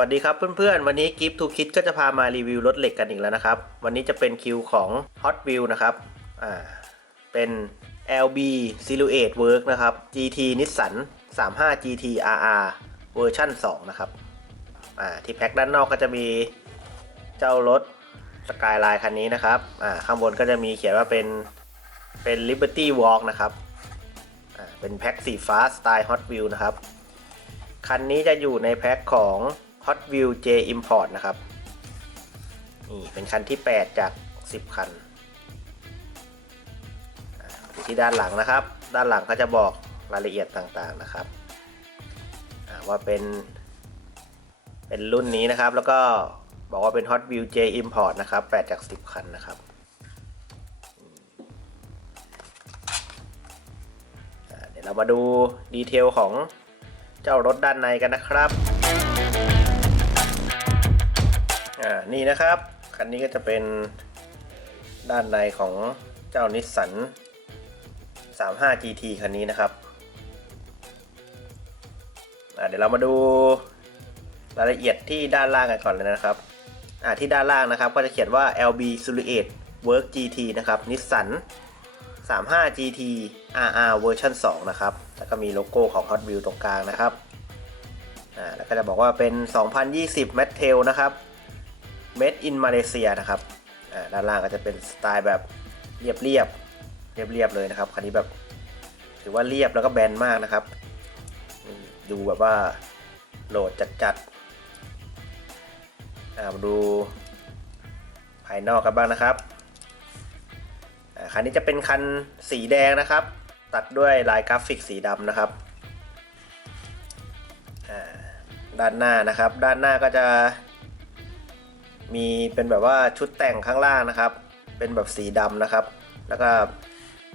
สวัสดีครับเพื่อนๆ วันนี้กิฟต์ทูคิดก็จะพามารีวิวรถเหล็กกันอีกแล้วนะครับ วันนี้จะเป็นคิวของ Hot Wheel นะครับอ่าเป็น LB Silhouette Work นะครับ GT Nissan 35 GT RR เวอร์ชัน2นะครับอ่าที่แพ็คด้านนอกก็จะมีเจ้ารถสกายไลน์คันนี้นะครับอ่าข้างบนก็จะมีเขียนว่าเป็นเป็น Liberty Walk นะครับอ่าเป็นแพ็คสีฟ้าสไตล์ Hot Wheel นะครับ คันนี้จะอยู่ในแพ็คของ Hot Wheel J Import นะครับ นี่เป็นคันที่ 8 จาก 10 คันอ่าอยู่ที่ด้านหลังนะครับ ด้านหลังก็จะบอกรายละเอียดต่างๆนะครับอ่าว่าเป็น เป็นรุ่นนี้นะครับ แล้วก็บอกว่าเป็น Hot Wheel J Import นะครับ 8 จาก 10 คันนะครับอ่าเดี๋ยวเรามาดูดีเทลของเจ้ารถด้านในกันนะครับ อ่านี่นะครับ คันนี้ก็จะเป็นด้านในของเจ้านิสสัน 35 GT คันนี้นะครับเดี๋ยวเรามาดูรายละเอียดที่ด้านล่างกันก่อนเลยนะครับที่ด้านล่างนะครับก็จะเขียนว่า LB Silhouette Work GT นะครับนิสสัน35 GT RR เวอร์ชัน2นะครับ แล้วก็มีโลโก้ของ Hot Wheels ตรงกลางนะครับ อ่า แล้วก็จะบอกว่าเป็น 2020 m a t t e l นะครับ Made in Malaysia นะครับด้านล่างก็จะเป็นสไตล์แบบเรียบเรียบเรียบเรียบเลยนะครับ คันนี้แบบถือว่าเรียบแล้วก็แบนมากนะครับ ดูแบบว่าโหลดจัดๆอ่ามาดูภายนอกกันบ้างนะครับคันนี้จะเป็นคันสีแดงนะครับ ตัดด้วยลายกราฟิกสีดำนะครับด้านหน้านะครับ ด้านหน้าก็จะ มีเป็นแบบว่าชุดแต่งข้างล่างนะครับ เป็นแบบสีดำนะครับ แล้วก็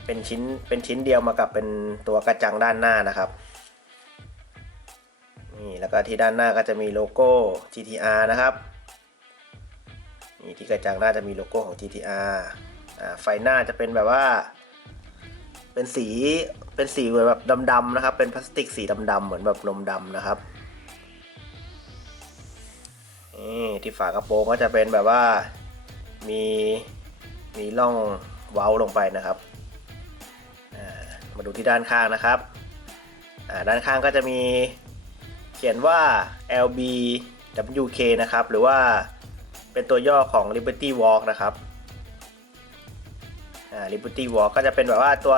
เป็นชิ้นเป็นชิ้นเดียวมากับเป็นตัวกระจังด้านหน้านะครับนี่แล้วก็ที่ด้านหน้าก็จะมีโลโก้ GTR นะครับนี่ที่กระจังหน้าจะมีโลโก้ของ GTR อ่าไฟหน้าจะเป็นแบบว่า เป็นสีเป็นสีแบบดำๆนะครับ เป็นพลาสติกสีดำๆเหมือนแบบนมดำนะครับ ที่ฝากระโปรงก็จะเป็นแบบว่ามีมีร่องเว้าลงไปนะครับ มาดูที่ด้านข้างนะครับ ด้านข้างก็จะมีเขียนว่า LB WK นะครับ หรือว่าเป็นตัวย่อของ Liberty Walk นะครับ Liberty Walk ก็จะเป็นแบบว่าตัว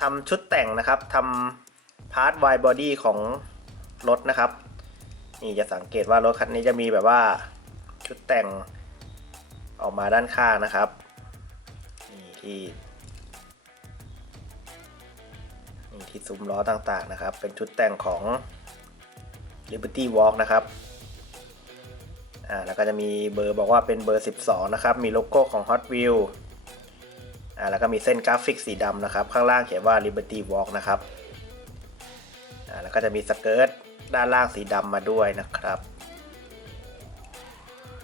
ทำชุดแต่งนะครับทำพาร์ทไวบอดี้ของรถนะครับ นี่จะสังเกตว่ารถคันนี้จะมีแบบว่าชุดแต่งออกมาด้านข้างนะครับนี่ที่นี่ที่ซุ้มล้อต่างๆนะครับ เป็นชุดแต่งของ Liberty Walk นะครับอ่าแล้วก็จะมีเบอร์บอกว่าเป็นเบอร์ 12 นะครับ มีโลโก้ของ Hot Wheels อ่าแล้วก็มีเส้นกราฟิกสีดำนะครับ ข้างล่างเขียนว่า Liberty Walk นะครับอ่าแล้วก็จะมีสเกิร์ต ด้านล่างสีดำมาด้วยนะครับ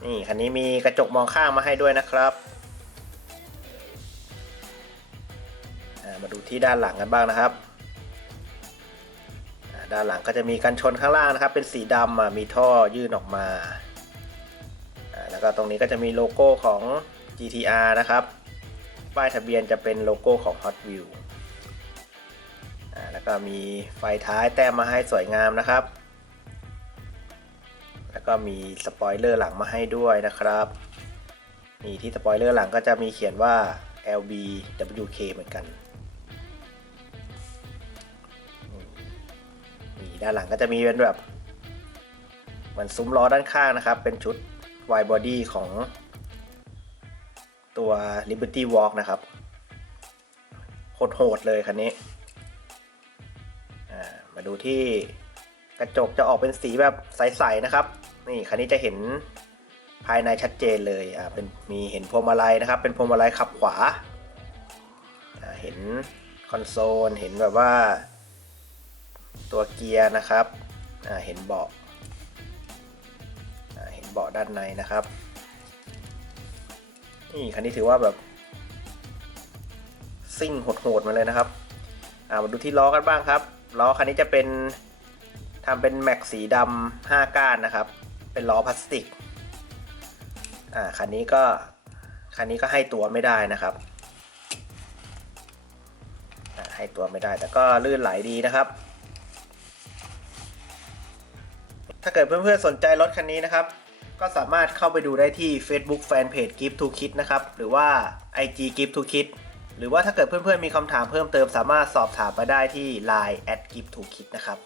นี่คันนี้มีกระจกมองข้างมาให้ด้วยนะครับ มาดูที่ด้านหลังกันบ้างนะครับ ด้านหลังก็จะมีกันชนข้างล่างนะครับ เป็นสีดำมีท่อยื่นออกมา แล้วก็ตรงนี้ก็จะมีโลโก้ของ GTR นะครับ ป้ายทะเบียนจะเป็นโลโก้ของ Hot Wheels แล้วก็มีไฟท้ายแต้มมาให้สวยงามนะครับ ก็มีสปอยเลอร์หลังมาให้ด้วยนะครับนี่ที่สปอยเลอร์หลังก็จะมีเขียนว่า LB WK เหมือนกันนี่ด้านหลังก็จะมีเป็นแบบเหมือนซุ้มล้อด้านข้างนะครับ เป็นชุด wide body ของตัว Liberty Walk นะครับโหดๆเลยคันนี้มาดูที่กระจกจะออกเป็นสีแบบใส ๆ นะครับ นี่คันนี้จะเห็นภายในชัดเจนเลยอ่าเป็นมีเห็นพวงมาลัยนะครับ เป็นพวงมาลัยขับขวาเห็นคอนโซลเห็นแบบว่า ตัวเกียร์นะครับอ่าเห็นเบาะอ่าเห็นเบาะด้านในนะครับนี่คันนี้ถือว่าแบบซิ่งโหดๆมาเลยนะครับอ่ามาดูที่ล้อกันบ้างครับล้อคันนี้จะเป็นททำเป็นแม็กสีดำห้าก้านนะครับ เป็นล้อพลาสติก อ่า คันนี้ก็ คันนี้ก็ให้ตัวไม่ได้นะครับ ให้ตัวไม่ได้ แต่ก็ลื่นไหลดีนะครับ ถ้าเกิดเพื่อนๆสนใจรถคันนี้นะครับ ก็สามารถเข้าไปดูได้ที่ Facebook Fanpage Gift to Kid นะครับ หรือว่า IG Gift to Kid หรือว่าถ้าเกิดเพื่อนๆมีคำถามเพิ่มเติมสามารถสอบถามมาได้ที่ Line at Gift to Kid นะครับ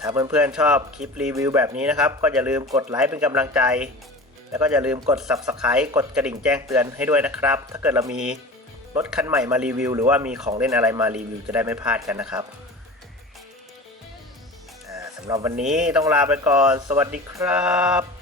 ถ้าเพื่อนๆชอบคลิปรีวิวแบบนี้นะครับ ก็อย่าลืมกดไลค์เป็นกำลังใจ แล้วก็อย่าลืมกด Subscribe กดกระดิ่งแจ้งเตือนให้ด้วยนะครับ ถ้าเกิดเรามีรถคันใหม่มารีวิว หรือว่ามีของเล่นอะไรมารีวิวจะได้ไม่พลาดกันนะครับสำหรับวันนี้ต้องลาไปก่อน สวัสดีครับ